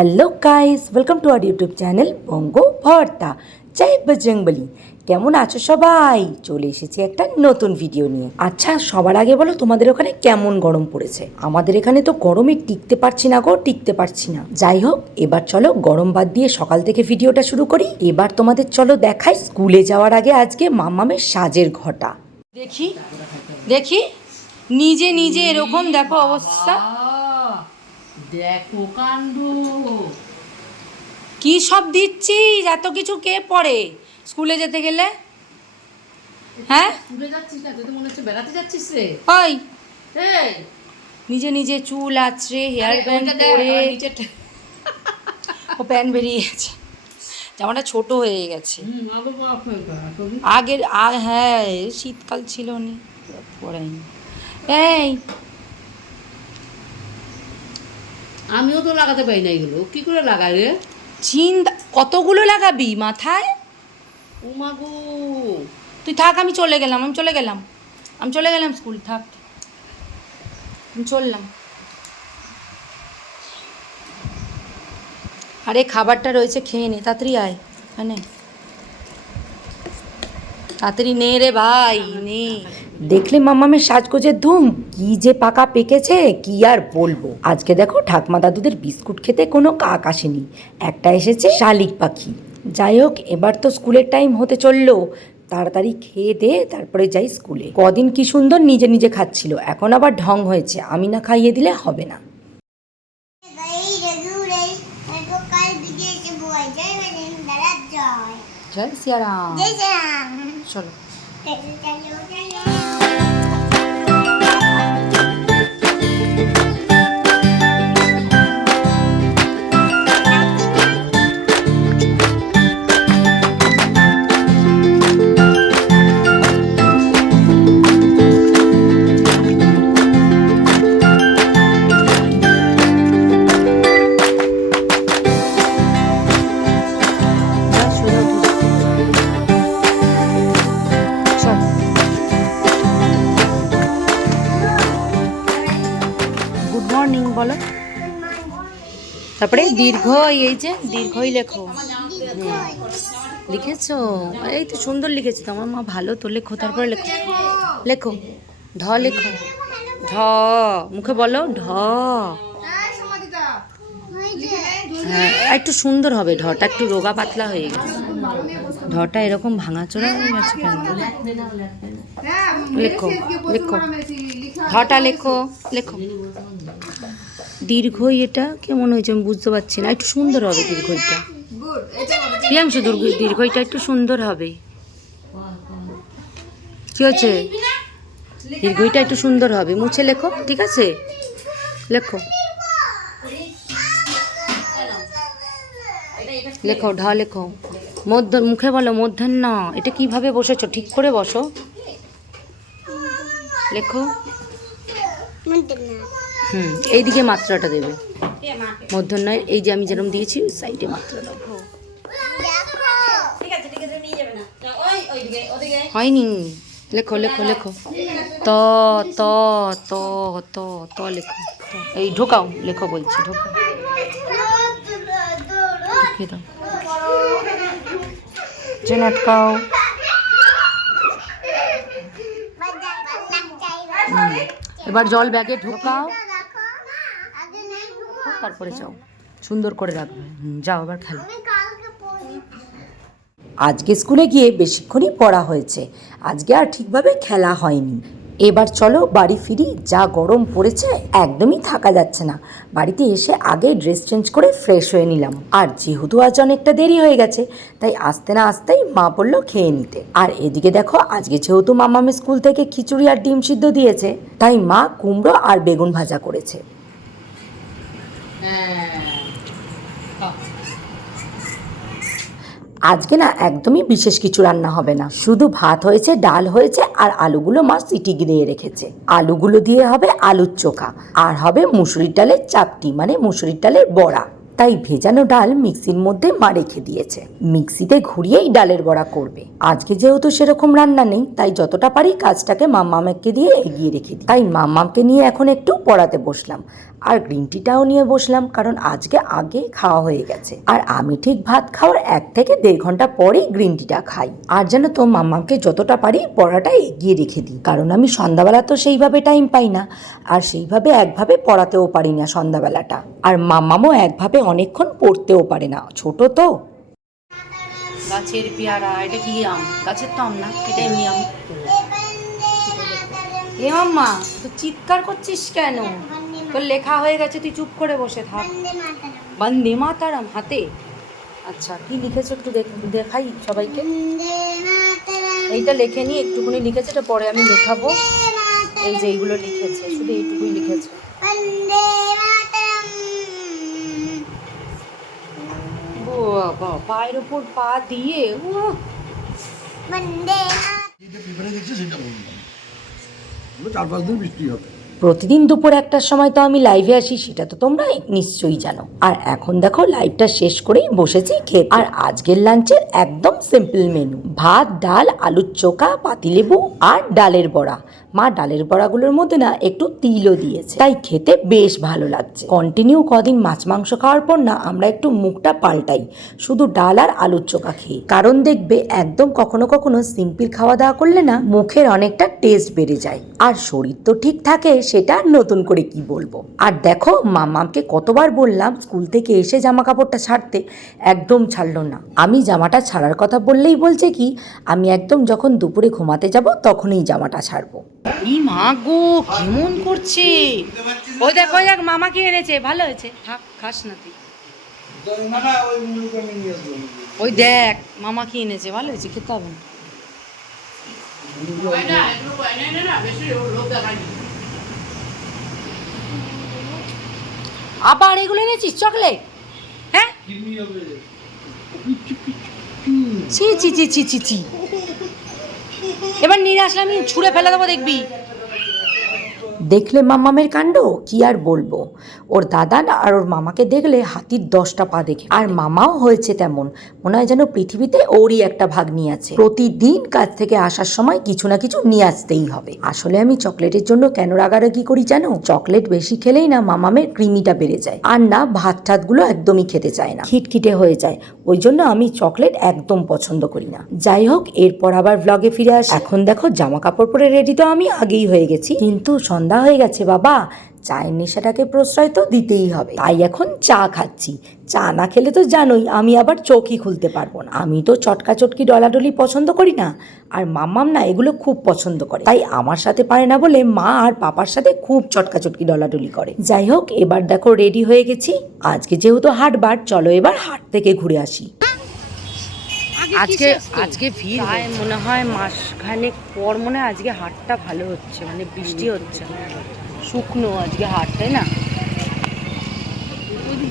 Hello guys welcome to our YouTube channel Bongo Bhorta জয় বজরংবলী কেমন আছো সবাই? চলে এসেছি একটা নতুন ভিডিও নিয়ে। আচ্ছা সবার আগে বলো তোমাদের ওখানে কেমন গরম পড়েছে? আমাদের এখানে তো গরমে টিকতে পারছি না গো, টিকতে পারছি না। যাই হোক, এবার চলো গরম বাদ দিয়ে সকাল থেকে ভিডিওটা শুরু করি। এবার তোমাদের চলো দেখাই স্কুলে যাওয়ার আগে আজকে মামামের সাজের ঘটা। দেখি দেখি। নিজে নিজে এরকম দেখো অবস্থা। দেখো কাণ্ড। কি সব দিচ্ছিস? এত কিছু কে পড়ে? স্কুলে যেতে গেলে? হ্যাঁ? স্কুলে যাচ্ছিস না তুই তো মনে হচ্ছে বেড়াতে যাচ্ছিস রে? ওই। এই, নিজে নিজে চুল আছড়ে হেয়ার ব্যান্ড পরে। ও প্যান্ট বেরিয়ে গেছে জামাটা ছোট হয়ে গেছে। আগের হ্যাঁ শীতকাল ছিল নি। পড়াইনি। এই আমিও তো লাগাতে পারি না এগুলো। কি করে লাগাই রে? চিন্তা কতগুলো লাগাবি মাথায়? ও মাগো তুই থাক আমি চলে গেলাম আমি চলে গেলাম। আমি চলে গেলাম স্কুল থাক। আমি চললাম। আরে খাবারটা রয়েছে খেয়ে নে তাড়াতাড়ি আয়। মানে তাড়াতাড়ি নে রে ভাই নে। দেখলে মামামের সাজগোজের ধুম কি যে পাকা পেকেছে কি আর বলব। আজকে দেখো ঠাকমা দাদুদের বিস্কুট খেতে কোনো কাক আসেনি। একটা এসেছে শালিক পাখি। যাই হোক এবার তো স্কুলের টাইম হতে চলল। তাড়াতাড়ি খেয়ে দে তারপরে যাই স্কুলে। কদিন কি সুন্দর নিজে নিজে খাচ্ছিল এখন আবার ঢং হয়েছে আমি না খাইয়ে দিলে হবে না। জয় সিয়ারাম চলো। বলো। তারপরে দীর্ঘ, এই যে দীর্ঘই লেখো। লিখেছো? এই তো সুন্দর লিখেছো তোমার মা ভালো তো, লেখো, তারপরে লেখো। লেখো, ঢ লেখো। ঢ, মুখে বলো, ঢ। হ্যাঁ একটু সুন্দর হবে ঢটা, একটু রোগা পাতলা হয়ে গেছে। ঢটা এরকম ভাঙাচোরা হয়ে গেছে কেন লেখো লেখো, ঢটা লেখো লেখো। দীর্ঘই এটা, কেমন হয়েছে আমি বুঝতে পারছি না। একটু সুন্দর হবে দীর্ঘইটা। প্রিয়াংশু দুর্গ, দীর্ঘইটা একটু সুন্দর হবে। কি হচ্ছে দীর্ঘইটা একটু সুন্দর হবে। মুছে লেখো, ঠিক আছে? লেখো। লেখো ঢ লেখো। মধ্য, মুখে বলো মধ্যাহ্ন। এটা কীভাবে বসেছো? ঠিক করে বসো। লেখো। হুম, এইদিকে মাত্রাটা দেবে। মধ্যাহ্নয়, এই যে আমি যেরকম দিয়েছি সাইডে মাত্রা দাও হয়নি। লেখো লেখো লেখো। ত ত ত ত ত লেখো। এই ঢোকাও, লেখো বলছি, ঢোকাও। ঢুকিয়ে আটকাও এবার জল ব্যাগে ঢোকাও। তারপরে যাও। সুন্দর করে রাখবে যাও এবার খেলো। আজকে স্কুলে গিয়ে বেশিক্ষণই পড়া হয়েছে। আজকে আর ঠিকভাবে খেলা হয়নি। এবার চলো বাড়ি ফিরি। যা গরম পড়েছে একদমই থাকা যাচ্ছে না। বাড়িতে এসে আগে ড্রেস চেঞ্জ করে ফ্রেশ হয়ে নিলাম। আর যেহেতু আজ অনেকটা দেরি হয়ে গেছে তাই আসতে না আসতেই মা বলল খেয়ে নিতে। আর এদিকে দেখো আজকে যেহেতু মামামি স্কুল থেকে খিচুড়ি আর ডিম সিদ্ধ দিয়েছে তাই মা কুমড়ো আর বেগুন ভাজা করেছে। আজকে না একদমই বিশেষ কিছু রান্না হবে না। শুধু ভাত হয়েছে, ডাল হয়েছে আর আলুগুলো মা সিটি দিয়ে রেখেছে। আলুগুলো দিয়ে হবে আলুর চোখা আর হবে মুসুরির ডালের চাপটি মানে মুসুরির ডালের বড়া। তাই ভেজানো ডাল মিক্সির মধ্যে মা রেখে দিয়েছে। মিক্সিতে ঘুরিয়েই ডালের বড়া করবে। আজকে যেহেতু সেরকম রান্না নেই, তাই যতটা পারি কাজটাকে মাম্মামকে দিয়ে এগিয়ে রেখে দিই। তাই মাম্মামকে নিয়ে এখন একটু পড়াতে বসলাম। আর গ্রিন টিটাও নিয়ে বসলাম, কারণ আজকে আগে খাওয়া হয়ে গেছে। আর আমি ঠিক ভাত খাওয়ার এক থেকে দেড় ঘণ্টা পরেই গ্রিন টিটা খাই। আর যেন তো মামাকে যতটা পারি পড়াটা এগিয়ে রেখে দিই, কারণ আমি সন্ধ্যাবেলা তো সেইভাবে টাইম পাই না। আর সেইভাবে একভাবে পড়াতেও পারি না সন্ধ্যাবেলাটা। আর মাম্মামও একভাবে অনেকক্ষণ পড়তেও পারে না, ছোট তো। গাছের পেয়ারা, এটা কি আম? গাছের তো আম না এটা এমনি আম এ মাম্মা তো চিৎকার করছিস কেন? তোর লেখা হয়ে গেছে তুই চুপ করে বসে থাক। বন্দে মাতরম। হাতে। আচ্ছা কি লিখেছো একটু দেখ- দেখাই সবাইকে। এইটা লেখে নি একটুখানি লিখেছে এটা পরে আমি লেখাবো। এই যে এইগুলো লিখেছে শুধু এইটুকুই লিখেছে। পায়ের ওপর পা দিয়ে চার পাঁচ দিন বৃষ্টি হবে। প্রতিদিন দুপুর একটার সময় তো আমি লাইভে আসি, সেটা তো তোমরা নিশ্চয়ই জানো। আর এখন দেখো লাইভটা শেষ করেই বসেছি খেতে। আর আজকের লাঞ্চের একদম সিম্পল মেনু ভাত, ডাল, আলুর চোখা, পাতিলেবু আর ডালের বড়া। মা ডালের বড়াগুলোর মধ্যে না একটু তিলও দিয়েছে। তাই খেতে বেশ ভালো লাগছে। কন্টিনিউ কদিন মাছ মাংস খাওয়ার পর না আমরা একটু মুখটা পাল্টাই, শুধু ডাল আর আলুর চোখা খেয়ে। কারণ দেখবে একদম কখনো কখনো সিম্পল খাওয়া দাওয়া করলে না মুখের অনেকটা টেস্ট বেড়ে যায়। আর শরীর তো ঠিক থাকে, সেটা নতুন করে কি বলব? আর দেখো, মামাকে কতবার বললাম স্কুল থেকে এসে জামা কাপড়টা ছাড়তে, একদম ছাড়লো না। আমি জামাটা ছাড়ার কথা বললেই বলছে কি, আমি একদম যখন দুপুরে ঘুমাতে যাব তখনই জামাটা ছাড়বো। ই মা গো কেমন করছে? ওই দেখ ওই দেখ মামা কি এনেছে? ভালো হয়েছে। থাক খাস না তুই। ওই দেখ মামা কি এনেছে? ভালো হয়েছে খেতে হবে না। আবার এগুলো এনেছিস? চকলেট? হ্যাঁ? ছি ছি ছি ছি ছি ছি। এবার নিয়ে আসলে আমি ছুঁড়ে ফেলে দেবো দেখবি দেখলে মামামের কাণ্ড? কি আর বলব? ওর দাদা না আর ওর মামাকে দেখলে হাতির দশটা পা দেখে। আর মামাও হয়েছে তেমন। মনে হয় যেন পৃথিবীতে ওরই একটা ভাগ নিয়ে আছে। প্রতিদিন কাজ থেকে আসার সময় কিছু না কিছু নিয়ে আসতেই হবে। আসলে আমি চকলেটের জন্য কেন রাগারাগি করি জানো? চকলেট বেশি খেলেই না মামামের কৃমিটা বেড়ে যায়। আর না ভাত টাতগুলো একদমই খেতে চায় না। খিটখিটে হয়ে যায়। ওই জন্য আমি চকলেট একদম পছন্দ করি না। যাই হোক, এরপর আবার ব্লগে ফিরে আসি। এখন দেখো জামা কাপড় পরে রেডি তো আমি আগেই হয়ে গেছি। কিন্তু সন্ধ্যা হয়ে গেছে বাবা। চায়ের নেশাটাকে প্রশ্রয় তো দিতেই হবে। তাই এখন চা খাচ্ছি। চা না খেলে তো জানোই আমি আবার চোখই খুলতে পারব না। আমি তো চটকা চটকি ডলাডলি পছন্দ করি না। আর মাম্মাম না এগুলো খুব পছন্দ করে। তাই আমার সাথে পারে না বলে মা আর পাপার সাথে খুব চটকা চটকি ডলাডলি করে। যাই হোক, এবার দেখো রেডি হয়ে গেছি। আজকে যেহেতু হাটবার, চলো এবার হাট থেকে ঘুরে আসি। আজকে আজকে ভিড় হয় মনে হয় মাসখানেক পর মনে হয় আজকে হাটটা ভালো হচ্ছে মানে বৃষ্টি হচ্ছে। শুকনো আজকে হাট তাই না?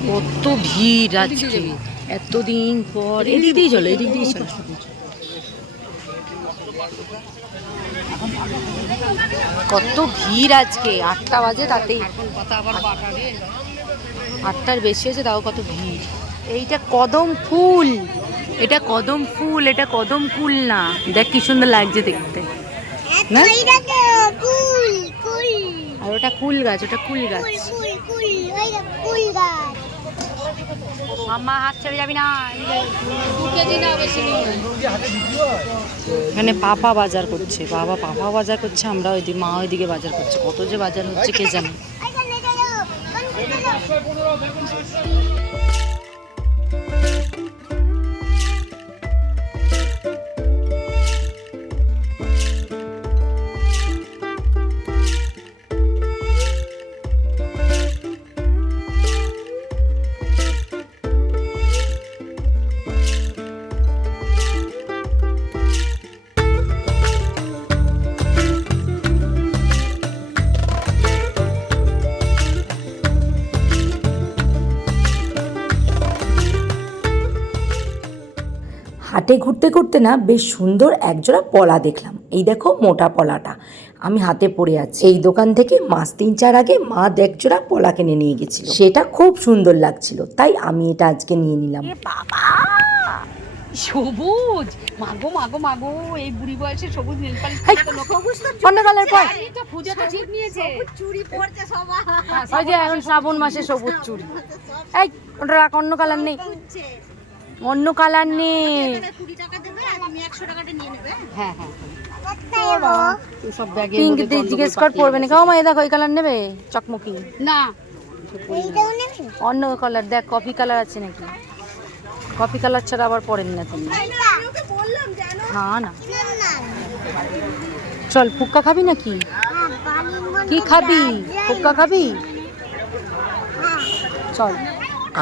কত ভিড় আজকে। এতদিন পর এদিক দিয়ে চলো এদিক দিয়ে চলো। কত ভিড় আজকে আটটা বাজে তাতেই। আটটার বেশি হয়েছে তাও কত ভিড়। এইটা কদম ফুল। এটা কদম ফুল এটা কদম কুল না। দেখ কি সুন্দর লাগছে দেখতে। না? আর ওটা কুল গাছ ওটা কুল গাছ। হাত ছেড়ে যাবি না এখানে পাপা বাজার করছে বাবা পাপা বাজার করছে আমরা ওইদিকে মা ওইদিকে বাজার করছে। কত যে বাজার হচ্ছে কে জানে। হাটে ঘুরতে ঘুরতে না বেশ সুন্দর একজোড়া পলা দেখলাম। এই দেখো মোটা পলাটা। আমি হাতে পড়ে আছি। এই দোকান থেকে মাস তিন চার আগে মা একজোড়া পলা কিনে নিয়ে গেছিল। সেটা খুব সুন্দর লাগছিল। তাই আমি এটা আজকে নিয়ে নিলাম। বাবা! সবুজ! মাগো মাগো মাগো এই বুড়ি বয়সে সবুজ নীল পালিশ অন্য কালার পর। তো পুজো তো ঠিক নিয়েছে। চুরি পড়ছে সবাই ওই যে এখন শ্রাবণ মাসে সবুজ চুড়ি এই ওটা অন্য কালার নেই। অন্য কালার নেই। কুড়ি টাকা দেবে আর তুমি একশো টাকাটা নিয়ে নেবে। হ্যাঁ হ্যাঁ সব পিঙ্ক দিয়ে জিজ্ঞেস কর পড়বে নাকি? ও মা এই দেখো এই কালার নেবে? চকমকি। না। অন্য কালার দেখ কফি কালার আছে নাকি? কফি কালার ছাড়া আবার পরেন না তুমি। না না। না চল ফুক্কা খাবি নাকি? কি খাবি? ফুক্কা খাবি? চল।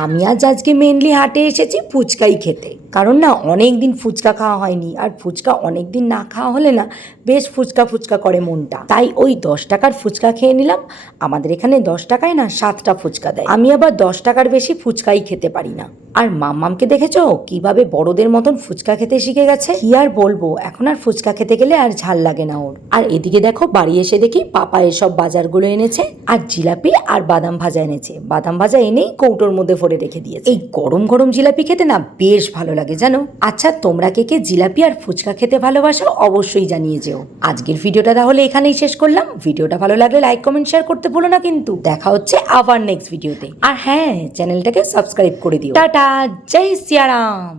আমি আজ আজকে মেনলি হাটে এসেছি ফুচকাই খেতে। কারণ না অনেক দিন ফুচকা খাওয়া হয়নি। আর ফুচকা অনেক দিন না খাওয়া হলে না, বেশ ফুচকা ফুচকা করে মনটা। তাই ওই দশ টাকার ফুচকা খেয়ে নিলাম। আমাদের এখানে দশ টাকায় না সাতটা ফুচকা দেয়। আমি আবার দশ টাকার বেশি ফুচকাই খেতে পারি না। আর মাম্মামকে দেখেছ? কীভাবে বড়দের মতন ফুচকা খেতে শিখে গেছে? কি আর বলব? এখন আর ফুচকা খেতে গেলে আর ঝাল লাগে না ওর। আর এদিকে দেখো, বাড়ি এসে দেখি পাপা এসব বাজারগুলো এনেছে, আর জিলাপি আর বাদাম ভাজা এনেছে। বাদাম ভাজা এনেই কৌটোর মধ্যে ভরে রেখে দিয়েছে। এই গরম গরম জিলাপি খেতে না বেশ ভালো লাগে, জানো? আচ্ছা তোমরা কে কে জিলাপি আর ফুচকা খেতে ভালোবাসো অবশ্যই জানিয়ে যেও। আজকের ভিডিওটা তাহলে এখানেই শেষ করলাম। ভিডিওটা ভালো লাগলে লাইক, কমেন্ট, শেয়ার করতে ভুলো না কিন্তু। দেখা হচ্ছে আবার নেক্সট ভিডিওতে আর হ্যাঁ চ্যানেলটাকে সাবস্ক্রাইব করে দিও। টাটা! জয় সিয়ারাম